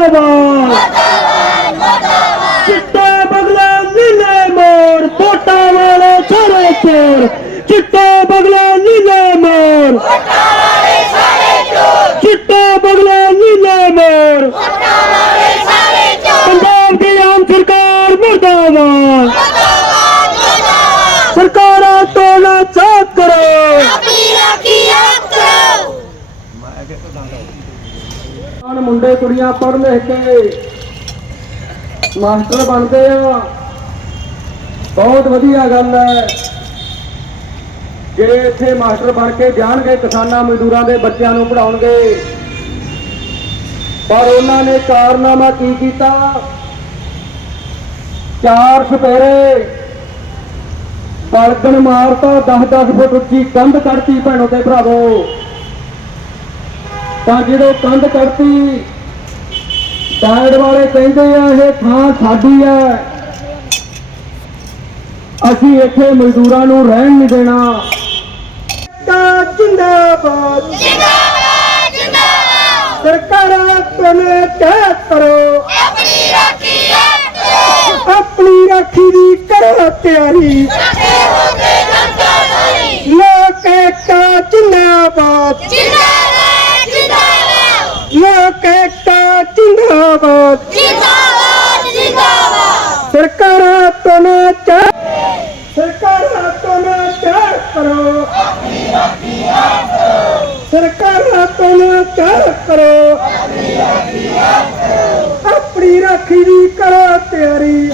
ਮੁਰਦਾਬਾਦ ਚਿੱਟੇ ਬਗਲੇ ਨੀਲੇ ਮੋਰ, ਵੋਟਾਂ ਵਾਲੇ ਸਾਰੇ ਚੋਰ। ਚਿੱਟੇ ਬਗਲੇ ਨੀਲੇ ਮੋਰ। ਚਿੱਟੇ ਬਗਲੇ ਨੀਲੇ ਮੋਰ। ਪੰਜਾਬ ਦੀ ਆਮ ਸਰਕਾਰ ਮੁਰਦਾਬਾਦ ਸਰਕਾਰਾਂ ਤੋਂ ਨਾ ਸਾਥ ਕਰੋ ਹੁਣ ਮੁੰਡੇ ਕੁੜੀਆਂ ਪੜ੍ਹ ਲਿਖ ਕੇ ਮਾਸਟਰ ਬਣਦੇ ਆ। ਬਹੁਤ ਵਧੀਆ ਗੱਲ ਹੈ। ਜਿਹੜੇ ਇੱਥੇ ਮਾਸਟਰ ਬਣ ਕੇ ਜਾਣਗੇ ਕਿਸਾਨਾਂ ਮਜ਼ਦੂਰਾਂ ਦੇ ਬੱਚਿਆਂ ਨੂੰ ਪੜਾਉਣਗੇ ਪਰ ਉਹਨਾਂ ਨੇ ਕਾਰਨਾਮਾ ਕੀ ਕੀਤਾ? ਚਾਰ ਸਪੇਰੇ ਬਲਗਣ ਮਾਰਤਾ 10-10 ਫੁੱਟ ਉੱਚੀ ਕੰਧ ਕੱਢਤੀ ਭੈਣੋ ਤੇ ਭਰਾਵੋ। ਤਾਂ ਜਦੋਂ ਕੰਧ ਕੱਢਤੀ ਡਾਇਡ ਵਾਲੇ ਕਹਿੰਦੇ ਆ ਇਹ ਥਾਂ ਸਾਡੀ ਹੈ ਅਸੀਂ ਇੱਥੇ ਮਜ਼ਦੂਰਾਂ ਨੂੰ ਰਹਿਣ ਨਹੀਂ ਦੇਣਾ। ਤਾਂ ਜਿੰਦਾਬਾਦ। ਸਰਕਾਰਾਂ ਤੋਂ ਕਹਿ ਕਰੋ। ਆਪਣੀ ਰਾਖੀ ਦੀ ਕਰੋ ਤਿਆਰੀ। ਲੋਕ ਏਕਤਾ ਜਿੰਦਾਬਾਦ। ਲੋਕ ਏਕਤਾ ਜਿੰਦਾਬਾਦ ਸਰਕਾਰਾਂ ਤੋਂ ਕਹਿ ਸਰਕਾਰਾਂ ਤੋਂ ਕਹਿ ਕਰੋ ਸਰਕਾਰਾਂ ਤੋਂ ਕਹਿ ਕਰੋ ਆਪਣੀ ਰਾਖੀ ਦੀ ਕਰੋ ਤਿਆਰੀ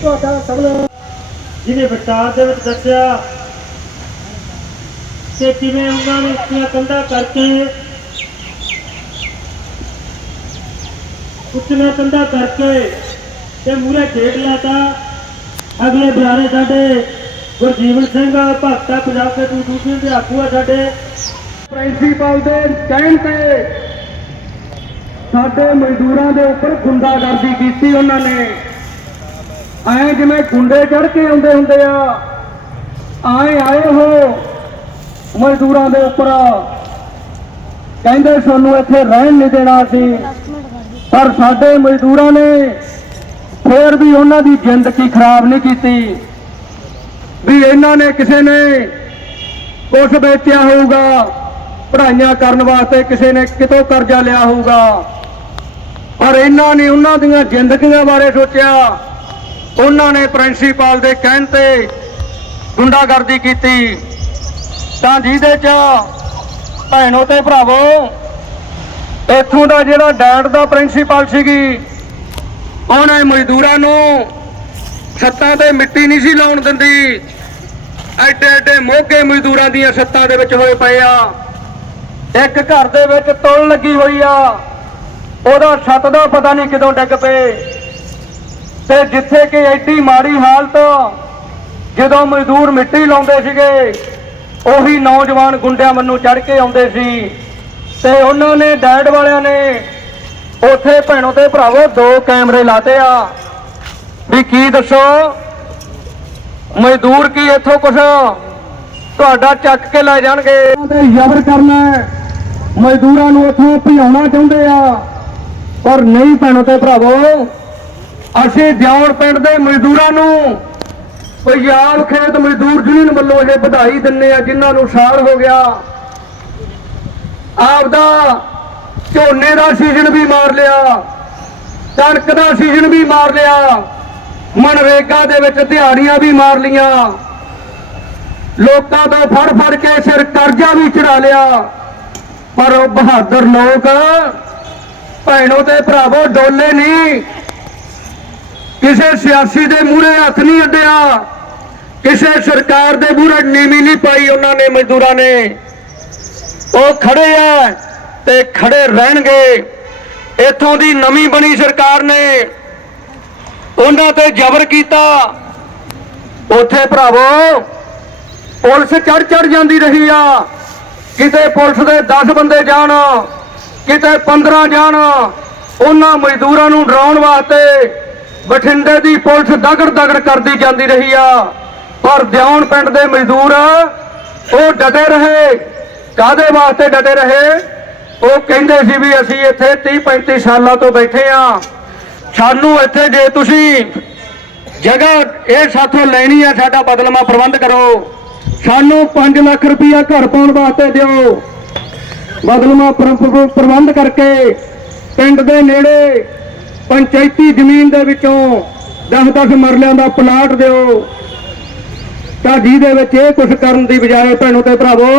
ਤੁਹਾਡਾ ਸਭ ਦਾ ਜਿਹਨੇ ਵਿਚਾਰ ਦੇ ਵਿੱਚ ਦੱਸਿਆ ਕਿ ਕਿਵੇਂ ਉਹਨਾਂ ਨੇ ਉੱਚੀਆਂ ਕੰਧਾਂ ਕਰਕੇ ਉੱਚੀਆਂ ਕੰਧਾਂ ਕਰਕੇ ਤੇ ਮੂਰੇ ਗੇਟ ਲਾਤਾ। ਅਗਲੇ ਬੁਲਾਰੇ ਸਾਡੇ ਗੁਰਜੀਵਨ ਸਿੰਘ, ਭਗਤਾ ਪੰਜਾਬ ਦੇ ਦੂਸਰੇ ਦੇ ਆਗੂ ਆ ਸਾਡੇ। ਪ੍ਰਿੰਸੀਪਲ ਦੇ ਕਹਿਣ ਤੇ ਸਾਡੇ ਮਜ਼ਦੂਰਾਂ ਦੇ ਉੱਪਰ ਗੁੰਡਾਗਰਦੀ ਕੀਤੀ ਉਹਨਾਂ ਨੇ। ਐ ਜਿਵੇਂ ਗੁੰਡੇ ਚੜ ਕੇ ਆਉਂਦੇ ਹੁੰਦੇ ਆ, ਆਏ ਆਏ ਹੋ ਮਜ਼ਦੂਰਾਂ ਦੇ ਉੱਪਰ। ਕਹਿੰਦੇ ਸਾਨੂੰ ਇੱਥੇ ਰਹਿਣ ਨਹੀਂ ਦੇਣਾ ਸੀ ਪਰ ਸਾਡੇ ਮਜ਼ਦੂਰਾਂ ਨੇ ਫੇਰ ਵੀ ਉਹਨਾਂ ਦੀ ਜ਼ਿੰਦਗੀ ਖਰਾਬ ਨਹੀਂ ਕੀਤੀ। ਵੀ ਇਹਨਾਂ ਨੇ ਕਿਸੇ ਨੇ ਕੁਛ ਵੇਚਿਆ ਹੋਊਗਾ, ਪੜ੍ਹਾਈਆਂ ਕਰਨ ਵਾਸਤੇ ਕਿਸੇ ਨੇ ਕਿਤੋਂ ਕਰਜ਼ਾ ਲਿਆ ਹੋਊਗਾ। ਪਰ ਇਹਨਾਂ ਨੇ ਉਹਨਾਂ ਦੀਆਂ ਜ਼ਿੰਦਗੀਆਂ ਬਾਰੇ ਸੋਚਿਆ। ਉਹਨਾਂ ਨੇ ਪ੍ਰਿੰਸੀਪਲ ਦੇ ਕਹਿਣ ਤੇ ਗੁੰਡਾਗਰਦੀ ਕੀਤੀ। ਤਾਂ ਜਿਹਦੇ ਚ ਭੈਣੋ ਤੇ ਭਰਾਵੋ ਇੱਥੋਂ ਦਾ ਜਿਹੜਾ ਡੈਡ ਦਾ ਪ੍ਰਿੰਸੀਪਲ ਸੀਗੀ ਉਹਨੇ ਮਜ਼ਦੂਰਾਂ ਨੂੰ ਛੱਤਾਂ ਤੇ ਮਿੱਟੀ ਨਹੀਂ ਸੀ ਲਾਉਣ ਦਿੰਦੀ। ਐਡੇ ਐਡੇ ਮੋਗੇ ਮਜ਼ਦੂਰਾਂ ਦੀਆਂ ਛੱਤਾਂ ਦੇ ਵਿੱਚ ਹੋਏ ਪਏ ਆ। ਇੱਕ ਘਰ ਦੇ ਵਿੱਚ ਤੁਲ ਲੱਗੀ ਹੋਈ ਆ। ਉਹਦਾ ਛੱਤ ਦਾ ਪਤਾ ਨਹੀਂ ਕਿਦੋਂ ਡਿੱਗ ਪਏ। ਤੇ ਜਿੱਥੇ ਕਿ ਐਡੀ ਮਾੜੀ ਹਾਲਤ, ਜਦੋਂ ਮਜ਼ਦੂਰ ਮਿੱਟੀ ਲਾਉਂਦੇ ਸੀਗੇ, ਉਹੀ ਨੌਜਵਾਨ ਗੁੰਡਿਆਂ ਵੱਲੋਂ ਚੜ ਕੇ ਆਉਂਦੇ ਸੀ। ਤੇ ਉਹਨਾਂ ਨੇ, ਡੈਡ ਵਾਲਿਆਂ ਨੇ ਉੱਥੇ ਭੈਣੋ ਤੇ ਭਰਾਵੋ ਦੋ ਕੈਮਰੇ ਲਾਤੇ ਆ। ਵੀ ਕੀ ਦੱਸੋ? ਮਜ਼ਦੂਰ ਕੀ ਇੱਥੋਂ ਕੁਛ ਤੁਹਾਡਾ ਚੱਕ ਕੇ ਲੈ ਜਾਣਗੇ? ਤੇ ਜ਼ਬਰ ਕਰਨਾ ਮਜ਼ਦੂਰਾਂ ਨੂੰ ਇੱਥੋਂ ਭਜਾਉਣਾ ਚਾਹੁੰਦੇ ਆ। ਪਰ ਨਹੀਂ ਭੈਣੋ ਤੇ ਭਰਾਵੋ, ਅਸੀਂ ਦਿਉਣ ਪਿੰਡ ਦੇ ਮਜ਼ਦੂਰਾਂ ਨੂੰ ਪੰਜਾਬ ਖੇਤ ਮਜ਼ਦੂਰ ਯੂਨੀਅਨ ਵੱਲੋਂ ਇਹ ਵਧਾਈ ਦਿੰਨੇ ਆ, ਜਿਨ੍ਹਾਂ ਨੂੰ ਸਾਲ ਹੋ ਗਿਆ। ਆਪਦਾ ਝੋਨੇ ਦਾ ਸੀਜ਼ਨ ਵੀ ਮਾਰ ਲਿਆ, ਕਣਕ ਦਾ ਸੀਜ਼ਨ ਵੀ ਮਾਰ ਲਿਆ, ਮਨਰੇਗਾ ਦੇ ਵਿੱਚ ਦਿਹਾੜੀਆਂ ਵੀ ਮਾਰ ਲੀਆਂ ਲੋਕਾਂ ਤੋਂ ਫੜ ਫੜ ਕੇ ਸਿਰ ਕਰਜ਼ਾ ਵੀ ਚੜਾ ਲਿਆ। ਪਰ ਉਹ ਬਹਾਦਰ ਲੋਕ ਭੈਣੋ ਤੇ ਭਰਾਵੋ, ਡੋਲੇ ਨਹੀਂ। ਕਿਸੇ ਸਿਆਸੀ ਦੇ ਮੂਹਰੇ ਹੱਥ ਨਹੀਂ ਅੱਡਿਆ, ਕਿਸੇ ਸਰਕਾਰ ਦੇ ਮੂਹਰੇ ਨੀਵੀਂ ਨਹੀਂ ਪਾਈ ਉਹਨਾਂ ਨੇ, ਮਜ਼ਦੂਰਾਂ ਨੇ। ਉਹ ਖੜੇ ਆ ਤੇ ਖੜੇ ਰਹਿਣਗੇ। ਇੱਥੋਂ ਦੀ ਨਵੀਂ ਬਣੀ ਸਰਕਾਰ ਨੇ ਉਹਨਾਂ ਤੇ ਜ਼ਬਰ ਕੀਤਾ। ਉੱਥੇ ਭਰਾਵੋ, ਪੁਲਿਸ ਚੜ ਚੜ ਜਾਂਦੀ ਰਹੀ ਆ। ਕਿਤੇ ਪੁਲਿਸ ਦੇ 10 ਬੰਦੇ ਜਾਣ, ਕਿਤੇ 15 ਜਾਣ, ਉਹਨਾਂ ਮਜ਼ਦੂਰਾਂ ਨੂੰ ਡਰਾਉਣ ਵਾਸਤੇ ਬਠਿੰਡੇ ਦੀ ਪੁਲਿਸ ਦਗੜ ਦਗੜ ਕਰਦੀ ਜਾਂਦੀ ਰਹੀ ਆ। ਪਰ ਦਿਉਣ ਪਿੰਡ ਦੇ ਮਜ਼ਦੂਰ, ਉਹ ਡਟੇ ਰਹੇ। ਕਾਦੇ ਵਾਸਤੇ ਡਟੇ ਰਹੇ? ਉਹ ਕਹਿੰਦੇ ਸੀ ਵੀ ਅਸੀਂ ਇੱਥੇ 30 35 ਸਾਲਾਂ ਤੋਂ ਬੈਠੇ ਆ ਸਾਨੂੰ ਇੱਥੇ ਜੇ ਤੁਸੀਂ ਜਗ੍ਹਾ ਇਹ ਸਾਥੋਂ ਲੈਣੀ ਆ ਸਾਡਾ ਬਦਲਮਾ ਪ੍ਰਬੰਧ ਕਰੋ। ਸਾਨੂੰ 5 ਲੱਖ ਰੁਪਇਆ ਘਰ ਪਾਉਣ ਵਾਸਤੇ ਦਿਓ। ਬਦਲਮਾ ਪ੍ਰਬੰਧ ਕਰਕੇ ਪਿੰਡ ਦੇ ਨੇੜੇ ਪੰਚਾਇਤੀ ਜ਼ਮੀਨ ਦੇ ਵਿੱਚੋਂ 10-10 ਮਰਲਿਆਂ ਦਾ ਪਲਾਟ ਦਿਓ। ਤਾਂ ਜਿਹਦੇ ਵਿੱਚ ਇਹ ਕੁਝ ਕਰਨ ਦੀ ਬਜਾਏ ਭੈਣੋ ਤੇ ਭਰਾਵੋ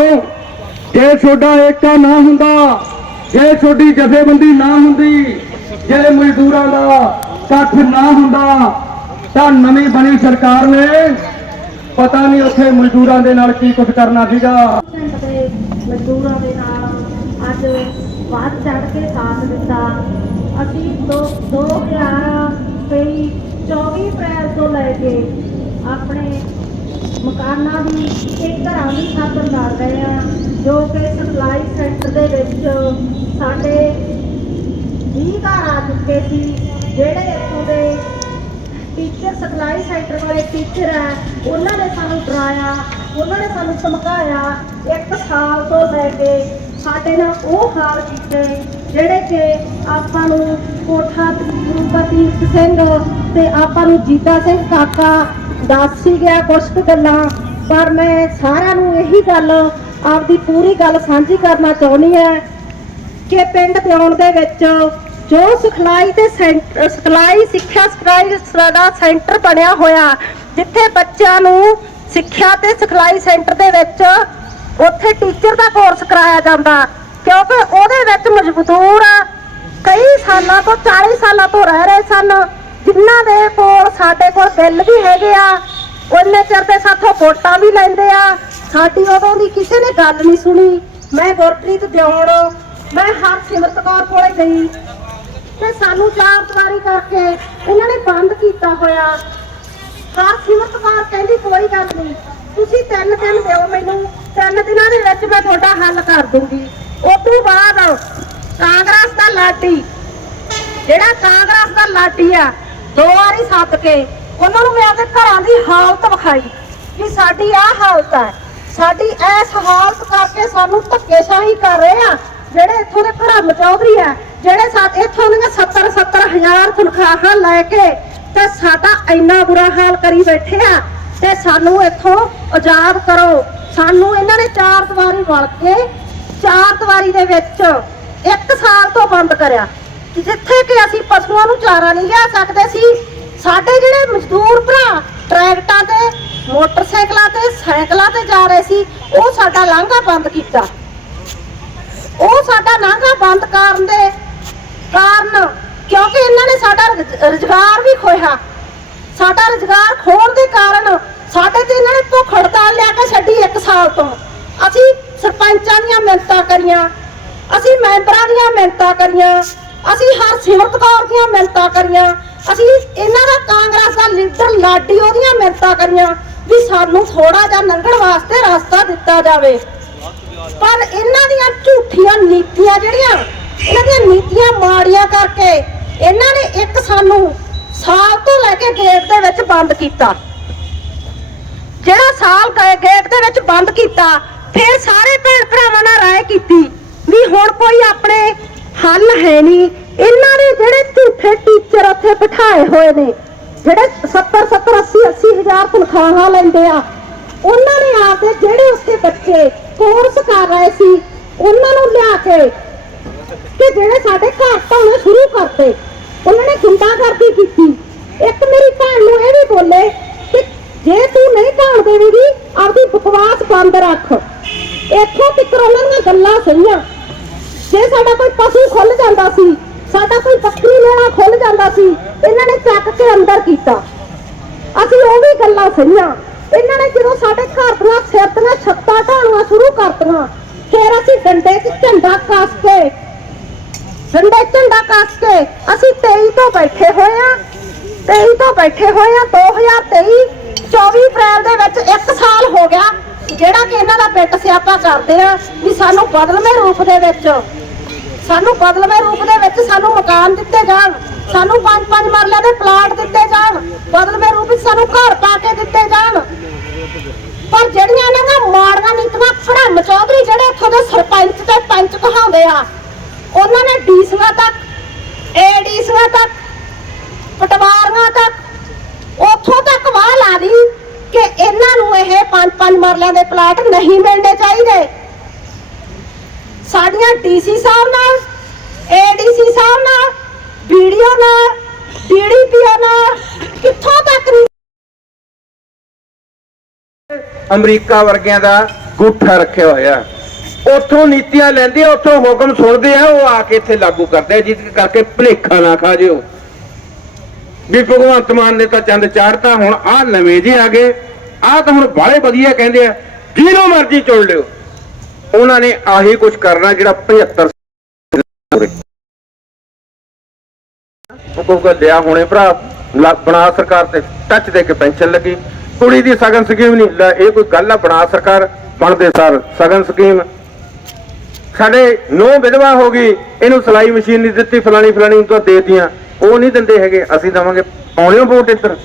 ਜੇ ਤੁਹਾਡਾ ਏਕਾ ਨਾ ਹੁੰਦਾ, ਜੇ ਤੁਹਾਡੀ ਜਥੇਬੰਦੀ ਨਾ ਹੁੰਦੀ, ਜੇ ਮਜ਼ਦੂਰਾਂ ਦਾ ਇਕੱਠ ਨਾ ਹੁੰਦਾ, ਤਾਂ ਨਵੀਂ ਬਣੀ ਸਰਕਾਰ ਨੇ ਪਤਾ ਨਹੀਂ ਉੱਥੇ ਮਜ਼ਦੂਰਾਂ ਦੇ ਨਾਲ ਕੀ ਕੁਝ ਕਰਨਾ ਸੀਗਾ। ਮਜ਼ਦੂਰਾਂ ਦੇ ਨਾਲ ਅੱਜ ਵੱਧ ਚੜ ਕੇ ਸਾਥ ਦਿੱਤਾ। ਅਸੀਂ 2023 24 ਅਪ੍ਰੈਲ ਤੋਂ ਲੈ ਕੇ ਆਪਣੇ ਮਕਾਨਾਂ ਦੀ, ਇੱਕ ਘਰਾਂ ਦੀ ਛੱਤ ਲੜ ਰਹੇ ਆ, ਜੋ ਕਿ ਸਪਲਾਈ ਸੈਂਟਰ ਦੇ ਵਿੱਚ ਸਾਡੇ 20 ਘਰ ਆ ਚੁੱਕੇ ਸੀ, ਜਿਹੜੇ ਇੱਥੋਂ ਦੇ ਟੀਚਰ ਸਪਲਾਈ ਸੈਂਟਰ ਵਾਲੇ ਟੀਚਰ ਹੈ ਉਹਨਾਂ ਨੇ ਸਾਨੂੰ ਡਰਾਇਆ, ਉਹਨਾਂ ਨੇ ਸਾਨੂੰ ਧਮਕਾਇਆ, ਇੱਕ ਸਾਲ ਤੋਂ ਲੈ ਕੇ ਸਾਡੇ ਨਾਲ ਉਹ ਹਾਲ ਕੀਤੇ, ਜਿਹੜੇ ਕਿ ਆਪਾਂ ਨੂੰ ਕੋਠਾ ਗੁਰੂਪਤੀ ਸਿੰਘ ਤੇ ਆਪਾਂ ਨੂੰ ਜੀਤਾ ਸਿੰਘ ਕਾਕਾ ਦੱਸ ਹੀ ਗਿਆ ਕੁਛ ਕੁ ਗੱਲਾਂ, ਪਰ ਮੈਂ ਸਾਰਿਆਂ ਨੂੰ ਇਹੀ ਗੱਲ, ਆਪਦੀ ਪੂਰੀ ਗੱਲ ਸਾਂਝੀ ਕਰਨਾ ਚਾਹੁੰਦੀ ਹਾਂ ਕਿ ਪਿੰਡ ਦਿਉਣ ਦੇ ਵਿੱਚ ਜੋ ਸਿਖਲਾਈ ਤੇ ਸਿਖਲਾਈ, ਸਿੱਖਿਆ ਸਿਖਲਾਈ ਦਾ ਸੈਂਟਰ ਬਣਿਆ ਹੋਇਆ, ਜਿੱਥੇ ਬੱਚਿਆਂ ਨੂੰ ਸਿੱਖਿਆ ਤੇ ਸਿਖਲਾਈ ਸੈਂਟਰ ਦੇ ਵਿੱਚ ਉੱਥੇ ਟੀਚਰ ਦਾ ਕੋਰਸ ਕਰਾਇਆ ਜਾਂਦਾ, ਕਿਉਂਕਿ ਉਹਦੇ ਵਿੱਚ ਮਜ਼ਦੂਰ ਕਈ ਸਾਲਾਂ ਤੋਂ 40 ਸਾਲਾਂ ਤੋਂ ਰਹਿ ਰਹੇ ਸਨ। ਜਿਨ੍ਹਾਂ ਦੇ ਕੋਲ ਸਾਡੇ ਕੋਲ ਬਿੱਲ ਵੀ ਹੈਗੇ ਆ, ਉਹਨੇ ਚਿਰ ਤੇ ਸਾਥੋਂ ਵੋਟਾਂ ਵੀ ਲੈਂਦੇ ਆ। ਸਾਡੀ ਉਦੋਂ ਦੀ ਕਿਸੇ ਨੇ ਗੱਲ ਨਹੀਂ ਸੁਣੀ। ਮੈਂ ਗੁਰਪ੍ਰੀਤ ਦਿਉਣ ਮੈਂ ਹਰ ਸਿਮਰਤ ਕੌਰ ਕੋਲੇ ਗਈ ਤੇ ਸਾਨੂੰ ਚਾਰ ਦੀਵਾਰੀ ਕਰਕੇ ਇਹਨਾਂ ਨੇ ਬੰਦ ਕੀਤਾ ਹੋਇਆ। ਹਰ ਸਿਮਰਤ ਕੌਰ ਕਹਿੰਦੀ, ਕੋਈ ਗੱਲ ਨਹੀਂ, ਤੁਸੀਂ ਤਿੰਨ ਦਿਨ ਦਿਓ ਮੈਨੂੰ, ਤਿੰਨ ਦਿਨਾਂ ਦੇ ਵਿੱਚ ਮੈਂ ਤੁਹਾਡਾ ਹੱਲ ਕਰ ਦੂੰਗੀ। ਉਸ ਤੋਂ ਬਾਅਦ ਕਾਂਗਰਸ ਦਾ ਲਾਟੀ ਜਿਹੜਾ ਕਾਂਗਰਸ ਦਾ ਲਾਟੀ ਆ ਦੋ ਵਾਰੀ ਸੱਦ ਕੇ, ਉਹਨਾਂ ਨੂੰ ਮੈਂ ਆਪਣੇ ਘਰਾਂ ਦੀ ਹਾਲਤ ਵਿਖਾਈ ਕਿ ਸਾਡੀ ਆਹ ਹਾਲਤ ਹੈ। ਸਾਡੀ ਇਸ ਹਾਲਤ ਕਰਕੇ ਸਾਨੂੰ ਧੱਕੇਸ਼ਾਹੀ ਕਰ ਰਹੇ ਆ, ਜਿਹੜੇ ਇੱਥੋਂ ਦੇ ਭਰਮ ਚੌਧਰੀ ਆ, ਜਿਹੜੇ ਸਾਥ ਇੱਥੋਂ ਦੀਆਂ 70 70 ਹਜ਼ਾਰ ਤਨਖਾਹਾਂ ਲੈ ਕੇ ਤੇ ਸਾਡਾ ਇੰਨਾ ਬੁਰਾ ਹਾਲ ਕਰੀ ਬੈਠੇ ਆ ਤੇ ਸਾਨੂੰ ਇੱਥੋਂ ਆਜ਼ਾਦ ਕਰੋ। ਸਾਨੂੰ ਇਹਨਾਂ ਨੇ ਚਾਰ ਦੀਵਾਰੀ ਵਲ ਕੇ, ਚਾਰ ਦੀਵਾਰੀ ਦੇ ਵਿੱਚ ਇੱਕ ਸਾਲ ਤੋਂ ਬੰਦ ਕਰਿਆ। ਜਿੱਥੇ ਕਿ ਅਸੀਂ ਪਸ਼ੂਆਂ ਨੂੰ ਚਾਰਾ ਨਹੀਂ ਲਿਆ ਸਕਦੇ ਸੀ, ਸਾਡੇ ਜਿਹੜੇ ਮਜ਼ਦੂਰ ਭਰਾ ਟਰੈਕਟਰਾਂ ਤੇ, ਮੋਟਰਸਾਈਕਲਾਂ ਤੇ, ਸਾਈਕਲਾਂ ਤੇ ਜਾ ਰਹੇ ਸੀ, ਉਹ ਸਾਡਾ ਲਾਂਘਾ ਬੰਦ ਕੀਤਾ। ਉਹ ਸਾਡਾ ਲਾਂਘਾ ਬੰਦ ਕਰਨ ਦੇ ਕਾਰਨ ਕਿਉਂਕਿ ਇਹਨਾਂ ਨੇ ਸਾਡਾ ਰੁਜ਼ਗਾਰ ਵੀ ਖੋਇਆ ਸਾਡਾ ਰੁਜ਼ਗਾਰ ਖੋਣ ਦੇ ਕਾਰਨ ਸਾਡੇ ਤੇ ਇਹਨਾਂ ਨੇ ਭੁੱਖ ਹੜਤਾਲ ਲਿਆ ਕੇ ਛੱਡੀ 1 ਸਾਲ ਤੋਂ। ਅਸੀਂ ਸਰਪੰਚਾਂ ਦੀਆਂ ਮਿਹਨਤਾਂ ਕਰੀਆਂ, ਅਸੀਂ ਮੈਂਬਰਾਂ ਦੀਆਂ ਮਿਹਨਤਾਂ ਕਰੀਆਂ ਅਸੀਂ ਹਰ ਸਿਮਰਤ ਕੌਰ ਦੀਆਂ ਮਿਹਨਤਾਂ ਕਰੀਆਂ। ਅਸੀਂ ਇਹਨਾਂ ਦਾ ਕਾਂਗਰਸ ਦਾ ਲੀਡਰ ਲਾਡੀ ਉਹਦੀਆਂ ਮਿਹਨਤਾਂ ਕਰੀਆਂ ਵੀ ਸਾਨੂੰ ਥੋੜਾ ਜਿਹਾ ਲੰਘਣ ਵਾਸਤੇ ਰਸਤਾ ਦਿੱਤਾ ਜਾਵੇ। ਪਰ ਇਹਨਾਂ ਦੀਆਂ ਝੂਠੀਆਂ ਨੀਤੀਆਂ ਜਿਹੜੀਆਂ, ਇਹਨਾਂ ਦੀਆਂ ਨੀਤੀਆਂ ਮਾੜੀਆਂ ਕਰਕੇ ਇਹਨਾਂ ਨੇ ਇੱਕ ਸਾਨੂੰ ਸਾਲ ਤੋਂ ਲੈ ਕੇ ਗੇਟ ਦੇ ਵਿੱਚ ਬੰਦ ਕੀਤਾ। ਜਿਹੜਾ ਸਾਲ ਗੇਟ ਦੇ ਵਿੱਚ ਬੰਦ ਕੀਤਾ, ਫਿਰ ਸਾਰੇ ਭੈਣ ਭਰਾਵਾਂ ਨਾਲ ਰਾਏ ਕੀਤੀ ਵੀ ਹੁਣ ਕੋਈ ਆਪਣੇ ਹੱਲ ਹੈ ਨਹੀਂ। ਇਹਨਾਂ ਨੇ ਜਿਹੜੇ ਝੂਠੇ ਟੀਚਰ ਉੱਥੇ ਬਿਠਾਏ ਹੋਏ ਨੇ, ਜਿਹੜੇ 70 70 80 80 ਹਜ਼ਾਰ ਤਨਖਾਹਾਂ ਲੈਂਦੇ ਆ, ਉਹਨਾਂ ਨੇ ਆ ਕੇ ਜਿਹੜੇ ਉੱਥੇ ਬੱਚੇ ਕੋਰਸ ਕਰ ਰਹੇ ਸੀ, ਉਹਨਾਂ ਨੂੰ ਲਿਆ ਕੇ ਕਿ ਜਿਹੜੇ ਸਾਡੇ ਘਰ ਢਾਉਣੇ ਸ਼ੁਰੂ ਕਰਤੇ, ਉਹਨਾਂ ਨੇ ਗੁੰਡਾਗਰਦੀ ਕੀਤੀ। ਇੱਕ ਮੇਰੀ ਭੈਣ ਨੂੰ ਇਹ ਵੀ ਬੋਲੇ ਕਿ ਜੇ ਤੂੰ ਨਹੀਂ ਢਾਣ ਦੇਵੇਂਗੀ, ਆਪਦੀ ਬਕਵਾਸ ਬੰਦ ਰੱਖ। ਇੱਥੋਂ ਤੱਕ ਉਹਨਾਂ ਦੀਆਂ ਗੱਲਾਂ ਸਹੀਆਂ। ਜੇ ਸਾਡਾ ਕੋਈ ਪਸ਼ੂ ਖੁੱਲ ਜਾਂਦਾ ਸੀ, ਸਾਡਾ ਕੋਈ ਬੱਕਰੀ ਲੈਣਾ ਖੁੱਲ ਜਾਂਦਾ ਸੀ, ਇਹਨਾਂ ਨੇ ਚੱਕ ਕੇ ਅੰਦਰ ਕੀਤਾ। ਅਸੀਂ ਉਹ ਵੀ ਗੱਲਾਂ ਸਹੀਆਂ। ਇਹਨਾਂ ਨੇ ਜਦੋਂ ਸਾਡੇ ਘਰ ਦੀਆਂ ਸਿਰ ਦੀਆਂ ਛੱਤਾਂ ਢਾਉਣੀਆਂ ਸ਼ੁਰੂ ਕਰਤੀਆਂ, ਫਿਰ ਅਸੀਂ ਡੰਡੇ 'ਚ ਝੰਡਾ ਕੱਸ ਕੇ, ਡੰਡੇ ਝੰਡਾ ਕੱਸ ਕੇ ਅਸੀਂ 23 ਤੋਂ ਬੈਠੇ ਹੋਏ ਆ 23 ਤੋਂ ਬੈਠੇ ਹੋਏ ਆ 2023 24 ਅਪ੍ਰੈਲ ਦੇ ਵਿੱਚ 1 ਸਾਲ ਹੋ ਗਿਆ, ਜਿਹੜਾ ਕਿ ਇਹਨਾਂ ਦਾ ਪਿੱਟ ਸਿਆਪਾ ਕਰਦੇ ਆ, ਵੀ ਸਾਨੂੰ ਬਦਲਵੇਂ ਰੂਪ ਦੇ ਵਿੱਚ ਸਾਨੂੰ ਬਦਲਵੇਂ ਰੂਪ ਦੇ ਵਿੱਚ ਸਾਨੂੰ ਮਕਾਨ ਦਿੱਤੇ ਜਾਣ, ਸਾਨੂੰ ਪੰਜ ਪੰਜ ਮਰਲਿਆਂ ਦੇ ਪਲਾਟ ਦਿੱਤੇ ਜਾਣ ਬਦਲਵੇਂ ਰੂਪ ਵਿੱਚ ਸਾਨੂੰ ਘਰ ਪਾ ਕੇ ਦਿੱਤੇ ਜਾਣ। ਪਰ ਜਿਹੜੀਆਂ ਇਹਨਾਂ ਦੀਆਂ ਮਾੜੀਆਂ ਨੀਤੀਆਂ ਫੜਮ ਚੌਧਰੀ ਜਿਹੜੇ ਇੱਥੋਂ ਦੇ ਸਰਪੰਚ ਤੇ ਪੰਚ ਕਹਾਉਂਦੇ ਆ, ਉਹਨਾਂ ਨੇ ਡੀਸੀਆਂ ਤੱਕ, ਏਡੀਸੀਆਂ ਤੱਕ, ਪਟਵਾਰੀਆਂ ਤੱਕ, ਉੱਥੋਂ ਤੱਕ ਵਾਹ ਲਾ ਲਈ ਕਿ ਇਹਨਾਂ ਨੂੰ ਇਹ ਪੰਜ ਪੰਜ ਮਰਲਿਆਂ ਦੇ ਪਲਾਟ ਨਹੀਂ ਮਿਲਣੇ ਚਾਹੀਦੇ। ਸਾਡੀਆਂ ਡੀਸੀ ਸਾਹਿਬ ਨਾਲ, ਏਡੀਸੀ ਸਾਹਿਬ ਨਾਲ ਵੀਡੀਓ ਨਾਲ, ਡੀਡੀਪੀਓ ਨਾਲ ਕਿੱਥੋਂ ਤੱਕ ਅਮਰੀਕਾ ਵਰਗਿਆਂ ਦਾ ਗੁੱਠਾ ਰੱਖਿਆ ਹੋਇਆ। ਉੱਥੋਂ ਨੀਤੀਆਂ ਲੈਂਦੇ ਆ, ਉੱਥੋਂ ਹੁਕਮ ਸੁਣਦੇ ਆ, ਉਹ ਆ ਕੇ ਇੱਥੇ ਲਾਗੂ ਕਰਦੇ ਆ, ਜਿਸ ਕਰਕੇ ਭਲੇਖਾ ਨਾ ਖਾ ਜਿਓ। ਵੀ ਭਗਵੰਤ ਮਾਨ ਨੇ ਤਾਂ ਚੰਦ ਚਾੜਤਾ, ਹੁਣ ਆਹ ਨਵੇਂ ਜੇ ਆ ਗਏ, ਆਹ ਤਾਂ ਹੁਣ ਬਾਲੇ ਵਧੀਆ ਕਹਿੰਦੇ ਆ, ਜਿਹਨੂੰ ਮਰਜ਼ੀ ਚੁਣ ਲਿਓ। ਉਹਨਾਂ ਨੇ ਆਹੀ ਕੁਝ ਕਰਨਾ ਜਿਹੜਾ 75 ਉਹ ਕੋ ਲਿਆ ਹੁਣੇ ਭਰਾ ਬਣਾ ਸਰਕਾਰ ਤੇ ਟੱਚ ਦੇ ਕੇ ਪੈਨਸ਼ਨ ਲੱਗੀ। ਕੁੜੀ ਦੀ ਸਗਨ ਸਕੀਮ ਨਹੀਂ, ਲੈ, ਇਹ ਕੋਈ ਗੱਲ ਆ, ਬਣਾ ਸਰਕਾਰ, ਬਣਦੇ ਸਰ ਸਗਨ ਸਕੀਮ। ਸਾਡੇ ਨੋ ਵਿਧਵਾ ਹੋ ਗਈ, ਇਹਨੂੰ ਸਲਾਈ ਮਸ਼ੀਨ ਨਹੀਂ ਦਿੱਤੀ, ਫਲਾਣੀ ਫਲਾਣੀ ਨੂੰ ਤਾਂ ਦੇਤੀਆਂ। ਉਹ ਨਹੀਂ ਦਿੰਦੇ ਹੈਗੇ, ਅਸੀਂ ਦਵਾਂਗੇ ਪਾਉਣਿਓ ਵੋਟ ਇੱਧਰ।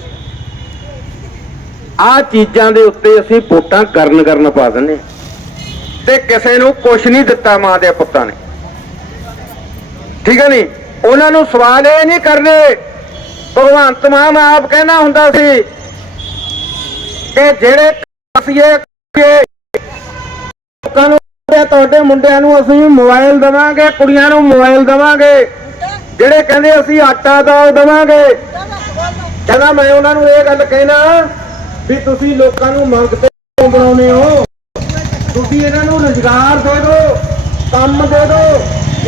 ਆ ਚੀਜ਼ਾਂ ਦੇ ਉੱਤੇ ਅਸੀਂ ਵੋਟਾਂ ਕਰਨ ਕਰਨ ਪਾ ਦਿੰਦੇ ਹਾਂ। ਤੇ ਕਿਸੇ ਨੂੰ ਕੁਝ ਨਹੀਂ ਦਿੱਤਾ ਮਾਂ ਦੇ ਪੁੱਤਾਂ ਨੇ। ਠੀਕ ਹੈ ਨਹੀਂ? ਉਹਨਾਂ ਨੂੰ ਸਵਾਲ ਇਹ ਨਹੀਂ ਕਰਨੇ। ਭਗਵੰਤ ਮਾਨ ਆਪ ਕਹਿਣਾ ਹੁੰਦਾ ਸੀ ਕਿ ਜਿਹੜੇ ਕਸੀਏ ਲੋਕਾਂ ਨੂੰ ਤੁਹਾਡੇ ਮੁੰਡਿਆਂ ਨੂੰ ਅਸੀਂ ਮੋਬਾਈਲ ਦਵਾਂਗੇ, ਕੁੜੀਆਂ ਨੂੰ ਮੋਬਾਈਲ ਦਵਾਂਗੇ। ਜਿਹੜੇ ਕਹਿੰਦੇ ਅਸੀਂ ਆਟਾ ਦਾਲ ਦਵਾਂਗੇ। ਕਹਿੰਦਾ ਮੈਂ ਉਹਨਾਂ ਨੂੰ ਇਹ ਗੱਲ ਕਹਿਣਾ ਵੀ ਤੁਸੀਂ ਲੋਕਾਂ ਨੂੰ ਮੰਗਤੇ ਕਿਉਂ ਬਣਾਉਨੇ ਹੋ? ਤੁਸੀਂ ਇਹਨਾਂ ਨੂੰ ਰੁਜ਼ਗਾਰ ਦੇ ਦਿਓ, ਕੰਮ ਦੇ ਦਿਓ।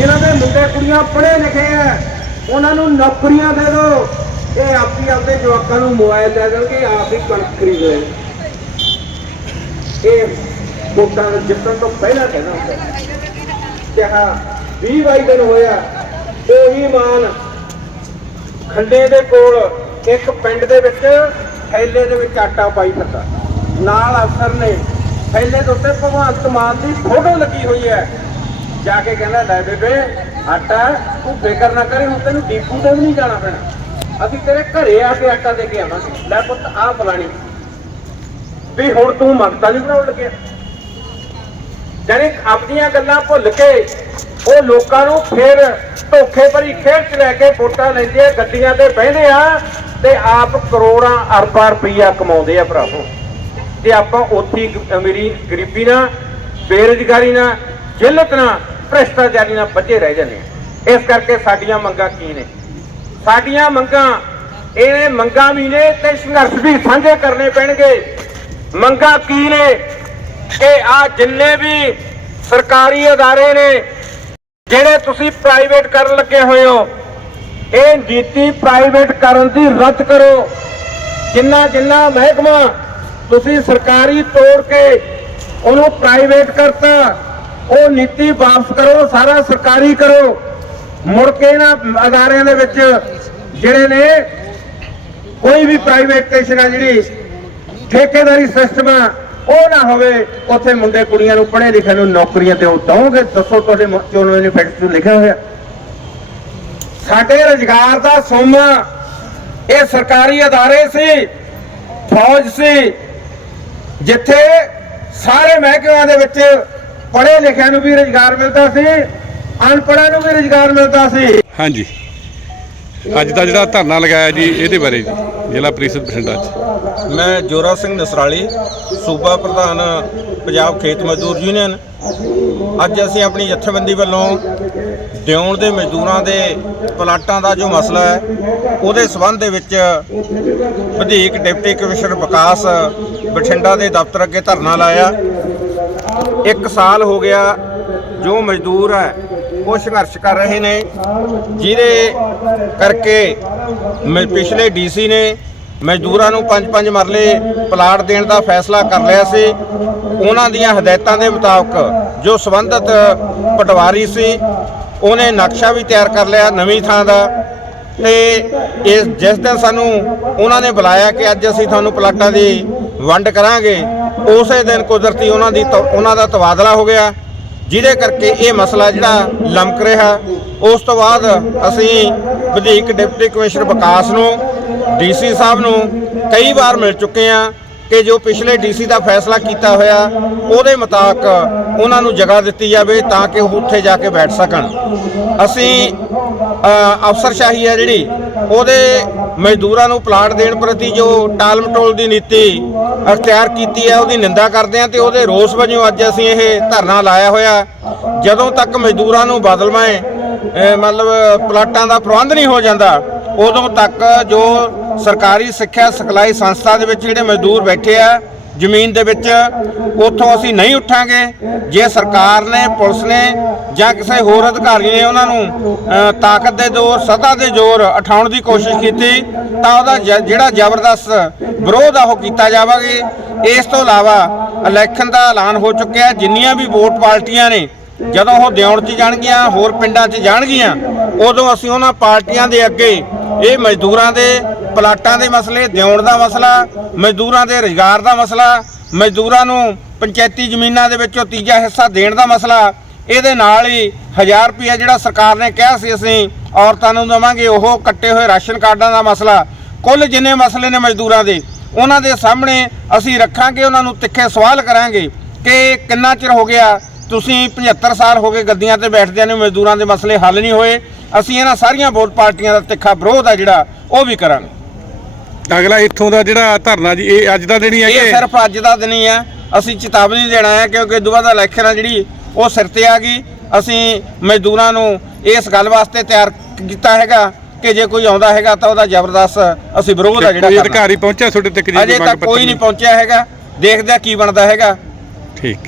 ਇਹਨਾਂ ਦੇ ਮੁੰਡੇ ਕੁੜੀਆਂ ਪੜ੍ਹੇ ਲਿਖੇ ਆ ਉਹਨਾਂ ਨੂੰ ਨੌਕਰੀਆਂ ਦੇ ਦਿਓ। ਇਹ ਆਪੀ ਆਪਦੇ ਜਵਾਕਾਂ ਨੂੰ ਮੋਬਾਈਲ ਦੇ ਦੇਣਗੇ, ਆਪ ਹੀ ਕਣਕ ਖਰੀਦ ਇਹ ਵੋਟਾਂ ਦੇ ਜਿੱਤਣ ਤੋਂ ਪਹਿਲਾਂ ਕਹਿਣਾ ਹੁੰਦਾ ਕਿ ਹਾਂ 20 22 ਦਿਨ ਹੋਇਆ, ਉਹੀ ਮਾਨ ਖੰਡੇ ਦੇ ਕੋਲ ਇੱਕ ਪਿੰਡ ਦੇ ਵਿੱਚ, ਥੈਲੇ ਦੇ ਵਿੱਚ ਆਟਾ ਪਾਈ ਫਿਰਦਾ। ਨਾਲ ਅਫਸਰ ਨੇ ਥੈਲੇ ਦੇ ਉੱਤੇ ਭਗਵੰਤ ਮਾਨ ਦੀ ਫੋਟੋ ਲੱਗੀ ਹੋਈ ਹੈ। ਜਾ ਕੇ ਕਹਿੰਦਾ, ਲੈ ਬੇਬੇ, ਆਟਾ ਤੂੰ ਫਿਕਰ ਨਾ ਕਰੇ, ਹੁਣ ਤੈਨੂੰ ਡੀਪੂ ਤੇ ਵੀ ਨਹੀਂ ਜਾਣਾ ਪੈਣਾ। ਅਸੀਂ ਤੇਰੇ ਘਰੇ ਆ ਕੇ ਆਟਾ ਦੇ ਕੇ ਆਵਾਂਗੇ। ਲੈ ਪੁੱਤ, ਆਹ ਫਲਾਣੀ। ਵੀ ਹੁਣ ਤੂੰ ਮੰਗਤਾ ਨਹੀਂ ਬਣਾਉਣ ਲੱਗਿਆ। ਜਾਨੀ ਆਪਣੀਆਂ ਗੱਲਾਂ ਭੁੱਲ ਕੇ ਉਹ ਲੋਕਾਂ ਨੂੰ ਫਿਰ ਧੋਖੇ ਭਰੀ ਖੇਡ ਚ ਲੈ ਕੇ ਵੋਟਾਂ ਲੈਂਦੇ ਆ, ਗੱਡੀਆਂ ਤੇ ਬਹਿੰਦੇ ਆ ਤੇ ਆਪ ਕਰੋੜਾਂ ਅਰਬਾਂ ਰੁਪਈਆ ਕਮਾਉਂਦੇ ਆ ਭਰਾਵੋ। ਤੇ ਆਪਾਂ ਉੱਥੇ ਹੀ ਅਮੀਰੀ ਗਰੀਬੀ ਨਾਲ, ਬੇਰੁਜ਼ਗਾਰੀ ਨਾਲ, ਜਿੱਲਤ ਨਾਲ, ਭ੍ਰਿਸ਼ਟਾਚਾਰੀ ਨਾਲ ਬੱਝੇ ਰਹਿ ਜਾਂਦੇ ਆ। ਇਸ ਕਰਕੇ ਸਾਡੀਆਂ ਮੰਗਾਂ ਕੀ ਨੇ? ਸਾਡੀਆਂ ਮੰਗਾਂ, ਇਹ ਮੰਗਾਂ ਵੀ ਨੇ ਤੇ ਸੰਘਰਸ਼ ਵੀ ਸਾਂਝੇ ਕਰਨੇ ਪੈਣਗੇ। ਮੰਗਾਂ ਕੀ ਨੇ? ਕਿ ਆ ਜਿੰਨੇ ਵੀ ਸਰਕਾਰੀ ਅਦਾਰੇ ਨੇ, ਜਿਹੜੇ ਤੁਸੀਂ ਪ੍ਰਾਈਵੇਟ ਕਰਨ ਲੱਗੇ ਹੋਏ ਹੋ, ਇਹ ਨੀਤੀ ਪ੍ਰਾਈਵੇਟ ਕਰਨ ਦੀ ਰੱਦ ਕਰੋ। ਜਿੰਨਾ ਜਿੰਨਾ ਮਹਿਕਮਾ ਤੁਸੀਂ ਸਰਕਾਰੀ ਤੋੜ ਕੇ ਉਹਨੂੰ ਪ੍ਰਾਈਵੇਟ ਕਰਤਾ, ਉਹ ਨੀਤੀ ਵਾਪਸ ਕਰੋ, ਸਾਰਾ ਸਰਕਾਰੀ ਕਰੋ। ਮੁੜ ਕੇ ਇਹਨਾਂ ਅਦਾਰਿਆਂ ਦੇ ਵਿੱਚ ਜਿਹੜੇ ਨੇ, ਕੋਈ ਵੀ ਪ੍ਰਾਈਵੇਟੇਸ਼ਨ ਆ ਜਿਹੜੀ ਠੇਕੇਦਾਰੀ ਸਿਸਟਮ ਆ, ਉਹ ਨਾ ਹੋਵੇ, ਉੱਥੇ ਮੁੰਡੇ ਕੁੜੀਆਂ ਨੂੰ ਪੜ੍ਹੇ ਲਿਖੇ ਨੂੰ ਨੌਕਰੀਆਂ ਦਿਓ ਦਓਗੇ ਦੱਸੋ ਤੁਹਾਡੇ ਮ- ਚੋਣ ਮੈਨੀਫੈਸਟੋ ਲਿਖਿਆ ਹੋਇਆ? ਸਾਡੇ ਰੁਜ਼ਗਾਰ ਦਾ ਸੋਮਾ, ਇਹ ਸਰਕਾਰੀ ਅਦਾਰੇ ਸੀ, ਫੌਜ ਸੀ ਜਿੱਥੇ ਸਾਰੇ ਮਹਿਕਮਿਆਂ ਦੇ ਵਿੱਚ ਪੜ੍ਹੇ ਲਿਖਿਆਂ ਨੂੰ ਵੀ ਰੁਜ਼ਗਾਰ ਮਿਲਦਾ ਸੀ ਅਨਪੜ੍ਹਾਂ ਨੂੰ ਵੀ ਰੁਜ਼ਗਾਰ ਮਿਲਦਾ ਸੀ। ਹਾਂਜੀ। ਅੱਜ ਦਾ ਜਿਹੜਾ ਧਰਨਾ ਲਗਾਇਆ ਜੀ ਇਹਦੇ ਬਾਰੇ ਜੀ ਜ਼ਿਲ੍ਹਾ ਪ੍ਰੀਸ਼ਦ ਬਠਿੰਡਾ ਚ। ਮੈਂ ਜੋਰਾ ਸਿੰਘ ਨਸਰਾਲੀ ਸੂਬਾ ਪ੍ਰਧਾਨ ਪੰਜਾਬ ਖੇਤ ਮਜ਼ਦੂਰ ਯੂਨੀਅਨ। ਅੱਜ ਅਸੀਂ ਆਪਣੀ ਜਥੇਬੰਦੀ ਵੱਲੋਂ ਦਿਉਣ ਦੇ ਮਜ਼ਦੂਰਾਂ ਦੇ ਪਲਾਟਾਂ ਦਾ ਜੋ ਮਸਲਾ ਹੈ, ਉਹਦੇ ਸਬੰਧ ਦੇ ਵਿੱਚ ਵਧੇਕ ਡਿਪਟੀ ਕਮਿਸ਼ਨਰ ਵਿਕਾਸ ਬਠਿੰਡਾ ਦੇ ਦਫ਼ਤਰ ਅੱਗੇ ਧਰਨਾ ਲਾਇਆ। ਇੱਕ ਸਾਲ ਹੋ ਗਿਆ ਜੋ ਮਜ਼ਦੂਰ ਹੈ, ਉਹ ਸੰਘਰਸ਼ ਕਰ ਰਹੇ ਨੇ। ਜਿਹਦੇ ਕਰਕੇ ਮ- ਪਿਛਲੇ ਡੀਸੀ ਨੇ ਮਜ਼ਦੂਰਾਂ ਨੂੰ ਪੰਜ ਪੰਜ ਮਰਲੇ ਪਲਾਟ ਦੇਣ ਦਾ ਫੈਸਲਾ ਕਰ ਲਿਆ ਸੀ। ਉਹਨਾਂ ਦੀਆਂ ਹਦਾਇਤਾਂ ਦੇ ਮੁਤਾਬਕ ਜੋ ਸੰਬੰਧਿਤ ਪਟਵਾਰੀ ਸੀ, ਉਹਨੇ ਨਕਸ਼ਾ ਵੀ ਤਿਆਰ ਕਰ ਲਿਆ ਨਵੀਂ ਥਾਂ ਦਾ ਤੇ ਇਸ, ਜਿਸ ਦਿਨ ਸਾਨੂੰ ਉਹਨਾਂ ਨੇ ਬੁਲਾਇਆ ਕਿ ਅੱਜ ਅਸੀਂ ਤੁਹਾਨੂੰ ਪਲਾਟਾਂ ਦੀ ਵੰਡ ਕਰਾਂਗੇ, ਉਸੇ ਦਿਨ ਕੁਦਰਤੀ ਉਹਨਾਂ ਦੀ ਤ- ਉਹਨਾਂ ਦਾ ਤਬਾਦਲਾ ਹੋ ਗਿਆ, ਜਿਹਦੇ ਕਰਕੇ ਇਹ ਮਸਲਾ ਜਿਹੜਾ ਲਮਕ ਰਿਹਾ। ਉਸ ਤੋਂ ਬਾਅਦ ਅਸੀਂ ਵਧੇਕ ਡਿਪਟੀ ਕਮਿਸ਼ਨਰ ਵਿਕਾਸ ਨੂੰ, ਡੀਸੀ ਸਾਹਿਬ ਨੂੰ ਕਈ ਵਾਰ ਮਿਲ ਚੁੱਕੇ ਆ ਕਿ ਜੋ ਪਿਛਲੇ ਡੀਸੀ ਦਾ ਫੈਸਲਾ ਕੀਤਾ ਹੋਇਆ, ਉਹਦੇ ਮੁਤਾਬਕ ਉਹਨਾਂ ਨੂੰ ਜਗ੍ਹਾ ਦਿੱਤੀ ਜਾਵੇ ਤਾਂ ਕਿ ਉਹ ਉੱਥੇ ਜਾ ਕੇ ਬੈਠ ਸਕਣ। ਅਸੀਂ ਅਫਸਰਸ਼ਾਹੀ ਹੈ ਜਿਹੜੀ, ਉਹਦੇ ਮਜ਼ਦੂਰਾਂ ਨੂੰ ਪਲਾਟ ਦੇਣ ਪ੍ਰਤੀ ਜੋ ਟਾਲ ਮਟੋਲ ਦੀ ਨੀਤੀ ਅਖਤਿਆਰ ਕੀਤੀ ਹੈ, ਉਹਦੀ ਨਿੰਦਾ ਕਰਦੇ ਹਾਂ ਤੇ ਉਹਦੇ ਰੋਸ ਵਜੋਂ ਅੱਜ ਅਸੀਂ ਇਹ ਧਰਨਾ ਲਾਇਆ ਹੋਇਆ। ਜਦੋਂ ਤੱਕ ਮਜ਼ਦੂਰਾਂ ਨੂੰ ਬਦਲਵੇਂ ਮਤਲਬ ਪਲਾਟਾਂ ਦਾ ਪ੍ਰਬੰਧ ਨਹੀਂ ਹੋ ਜਾਂਦਾ ਉਦੋਂ ਤੱਕ ਜੋ ਸਰਕਾਰੀ ਸਿੱਖਿਆ ਸਿਖਲਾਈ ਸੰਸਥਾ ਦੇ ਵਿੱਚ ਜਿਹੜੇ ਮਜ਼ਦੂਰ ਬੈਠੇ ਆ, ਜ਼ਮੀਨ ਦੇ ਵਿੱਚ, ਉੱਥੋਂ ਅਸੀਂ ਨਹੀਂ ਉੱਠਾਂਗੇ। ਜੇ ਸਰਕਾਰ ਨੇ, ਪੁਲਿਸ ਨੇ ਜਾਂ ਕਿਸੇ ਹੋਰ ਅਧਿਕਾਰੀ ਨੇ ਉਹਨਾਂ ਨੂੰ ਤਾਕਤ ਦੇ ਜ਼ੋਰ ਸੱਤਾ ਦੇ ਜ਼ੋਰ ਉਠਾਉਣ ਦੀ ਕੋਸ਼ਿਸ਼ ਕੀਤੀ, ਤਾਂ ਉਹਦਾ ਜ- ਜਿਹੜਾ ਜ਼ਬਰਦਸਤ ਵਿਰੋਧ ਆ ਉਹ ਕੀਤਾ ਜਾਵਾਂਗੇ। ਇਸ ਤੋਂ ਇਲਾਵਾ ਇਲੈਕਸ਼ਨ ਦਾ ਐਲਾਨ ਹੋ ਚੁੱਕਿਆ ਜਿੰਨੀਆਂ ਵੀ ਵੋਟ ਪਾਰਟੀਆਂ ਨੇ, ਜਦੋਂ ਉਹ ਦਿਉਣ 'ਚ ਜਾਣਗੀਆਂ, ਹੋਰ ਪਿੰਡਾਂ 'ਚ ਜਾਣਗੀਆਂ, ਉਦੋਂ ਅਸੀਂ ਉਹਨਾਂ ਪਾਰਟੀਆਂ ਦੇ ਅੱਗੇ ਇਹ ਮਜ਼ਦੂਰਾਂ ਦੇ ਪਲਾਟਾਂ ਦੇ ਮਸਲੇ, ਦਿਉਣ ਦਾ ਮਸਲਾ, ਮਜ਼ਦੂਰਾਂ ਦੇ ਰੁਜ਼ਗਾਰ ਦਾ ਮਸਲਾ, ਮਜ਼ਦੂਰਾਂ ਨੂੰ ਪੰਚਾਇਤੀ ਜ਼ਮੀਨਾਂ ਦੇ ਵਿੱਚੋਂ ਤੀਜਾ ਹਿੱਸਾ ਦੇਣ ਦਾ ਮਸਲਾ, ਇਹਦੇ ਨਾਲ ਹੀ 1000 ਰੁਪਏ ਜਿਹੜਾ ਸਰਕਾਰ ਨੇ ਕਿਹਾ ਸੀ ਅਸੀਂ, ਔਰਤਾਂ ਨੂੰ ਦੇਵਾਂਗੇ, ਉਹ ਕੱਟੇ ਹੋਏ ਰਾਸ਼ਨ ਕਾਰਡਾਂ ਦਾ ਮਸਲਾ। ਕੁੱਲ ਜਿੰਨੇ ਮਸਲੇ ਨੇ ਮਜ਼ਦੂਰਾਂ ਦੇ, ਉਹਨਾਂ ਦੇ ਸਾਹਮਣੇ ਅਸੀਂ ਰੱਖਾਂਗੇ, ਉਹਨਾਂ ਨੂੰ ਤਿੱਖੇ ਸਵਾਲ ਕਰਾਂਗੇ ਕਿ ਕਿੰਨਾ ਚਿਰ ਹੋ ਗਿਆ, ਤੁਸੀਂ 75 ਸਾਲ ਹੋ ਗਏ ਗੱਦੀਆਂ ਤੇ ਬੈਠਦਿਆਂ ਨੇ ਮਜ਼ਦੂਰਾਂ ਦੇ ਮਸਲੇ ਹੱਲ ਨਹੀਂ ਹੋਏ ਅਸੀਂ ਇਹਨਾਂ ਸਾਰੀਆਂ ਵੋਟ ਪਾਰਟੀਆਂ ਦਾ ਤਿੱਖਾ ਵਿਰੋਧ ਆ ਜਿਹੜਾ ਉਹ ਵੀ ਕਰਾਂਗੇ। ਅਗਲਾ ਇੱਥੋਂ ਦਾ ਜਿਹੜਾ ਧਰਨਾ ਜੀ ਇਹ ਅੱਜ ਦਾ ਦਿਨ ਹੀ ਹੈ ਇਹ ਸਿਰਫ ਅੱਜ ਦਾ ਦਿਨ ਹੀ ਹੈ ਅਸੀਂ ਚੇਤਾਵਨੀ ਦੇਣਾ ਹੈ ਕਿਉਂਕਿ ਦੁਬਾਰਾ ਦਾ ਇਲੈਕਸ਼ਨ ਆ ਜਿਹੜੀ ਉਹ ਸਿਰ ਤੇ ਆ ਗਈ। ਅਸੀਂ ਮਜ਼ਦੂਰਾਂ ਨੂੰ ਇਸ ਗੱਲ ਵਾਸਤੇ ਤਿਆਰ ਕੀਤਾ ਹੈਗਾ ਕਿ ਜੇ ਕੋਈ ਆਉਂਦਾ ਹੈਗਾ ਤਾਂ ਉਹਦਾ ਜ਼ਬਰਦਸਤ ਅਸੀਂ ਵਿਰੋਧ ਆ ਜਿਹੜਾ ਕੋਈ। ਅਧਿਕਾਰੀ ਪਹੁੰਚਿਆ ਤੁਹਾਡੇ ਤੱਕ ਜੀ ਅਜੇ ਤੱਕ ਕੋਈ ਨਹੀਂ? ਪਹੁੰਚਿਆ ਹੈਗਾ। ਦੇਖਦੇ ਆ ਕੀ ਬਣਦਾ ਹੈਗਾ। ਠੀਕ।